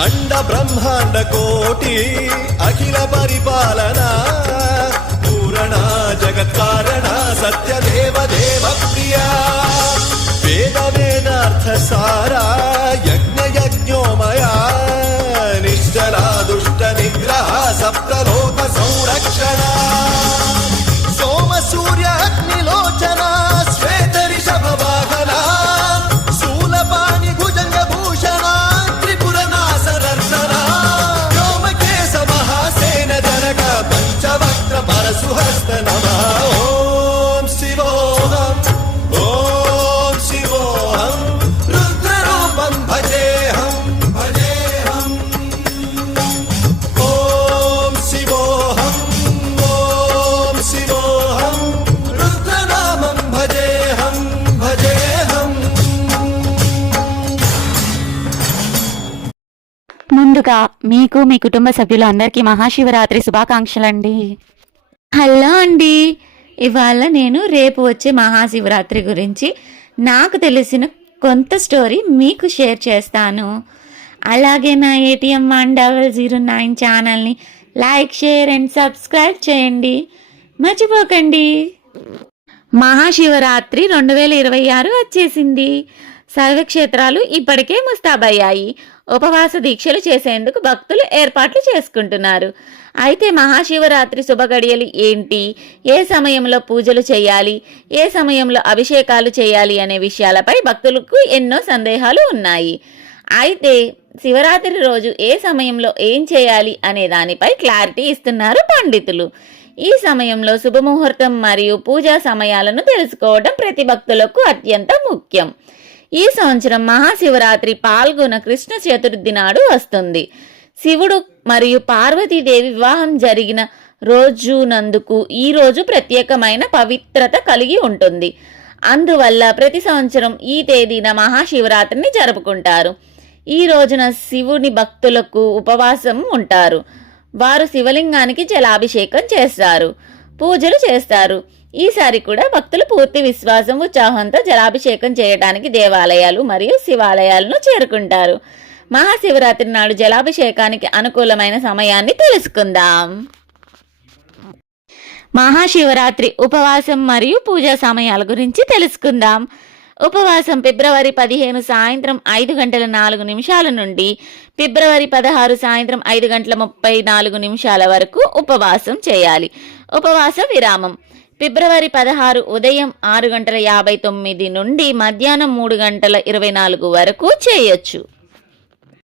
అండ బ్రహ్మాండ కోటి అఖిల పరిపాలన పూరణ జగత్కారణ సత్యదేవ దేవ ప్రియ వేద వేదార్థ సారా యజ్ఞ యజ్ఞోమయా నిశ్చలా దుష్ట నిగ్రహ సప్తలోక సంరక్షణ సోమ సూర్య అగ్నిలోచన శ్వేత రిషభ వాహన శూలపాణి భుజంగ భూషణ త్రిపుర నాశనర్శన వ్యోమకేశ మహాసేన జనక పంచవక్ర పరశుహస్త నమః ఓం శివోహం ఓం శివోహం రుద్రరూపం భజేహం భజేహం ఓం శివోహం ఓం శివోహం రుద్రనామం భజేహం భజేహం. ముందుగా మీకు మీ కుటుంబ సభ్యులు అందరికీ మహాశివరాత్రి శుభాకాంక్షలండి. హలో అండి, ఇవాళ నేను రేపు వచ్చే మహాశివరాత్రి గురించి నాకు తెలిసిన కొంత స్టోరీ మీకు షేర్ చేస్తాను. అలాగే నా ATM10009 ఛానల్ని లైక్, షేర్ అండ్ సబ్స్క్రైబ్ చేయండి, మర్చిపోకండి. మహాశివరాత్రి 2026 వచ్చేసింది. శైవక్షేత్రాలు ఇప్పటికే ముస్తాబయ్యాయి. ఉపవాస దీక్షలు చేసేందుకు భక్తులు ఏర్పాట్లు చేసుకుంటున్నారు. అయితే మహాశివరాత్రి శుభగడియలు ఏంటి, ఏ సమయంలో పూజలు చేయాలి, ఏ సమయంలో అభిషేకాలు చేయాలి అనే విషయాలపై భక్తులకు ఎన్నో సందేహాలు ఉన్నాయి. అయితే శివరాత్రి రోజు ఏ సమయంలో ఏం చేయాలి అనే దానిపై క్లారిటీ ఇస్తున్నారు పండితులు. ఈ సమయంలో శుభముహూర్తం మరియు పూజా సమయాలను తెలుసుకోవడం ప్రతి భక్తులకు అత్యంత ముఖ్యం. ఈ సంవత్సరం మహాశివరాత్రి పాల్గొన కృష్ణ చతుర్థి నాడు వస్తుంది. శివుడు మరియు పార్వతీదేవి వివాహం జరిగిన రోజునందుకు ఈ రోజు ప్రత్యేకమైన పవిత్రత కలిగి ఉంటుంది. అందువల్ల ప్రతి సంవత్సరం ఈ తేదీన మహాశివరాత్రిని జరుపుకుంటారు. ఈ రోజున శివుని భక్తులకు ఉపవాసం ఉంటారు. వారు శివలింగానికి జలాభిషేకం చేస్తారు, పూజలు చేస్తారు. ఈసారి కూడా భక్తులు పూర్తి విశ్వాసం, ఉత్సాహంతో జలాభిషేకం చేయడానికి దేవాలయాలు మరియు శివాలయాలను చేరుకుంటారు. మహాశివరాత్రి నాడు జలాభిషేకానికి అనుకూలమైన సమయాన్ని తెలుసుకుందాం. మహాశివరాత్రి ఉపవాసం మరియు పూజా సమయాల గురించి తెలుసుకుందాం. ఉపవాసం ఫిబ్రవరి 15 సాయంత్రం 5:04 నుండి ఫిబ్రవరి 16 సాయంత్రం 5:34 వరకు ఉపవాసం చేయాలి. ఉపవాస విరామం ఫిబ్రవరి 16 ఉదయం 6:59 నుండి మధ్యాహ్నం 3:24 వరకు చేయొచ్చు.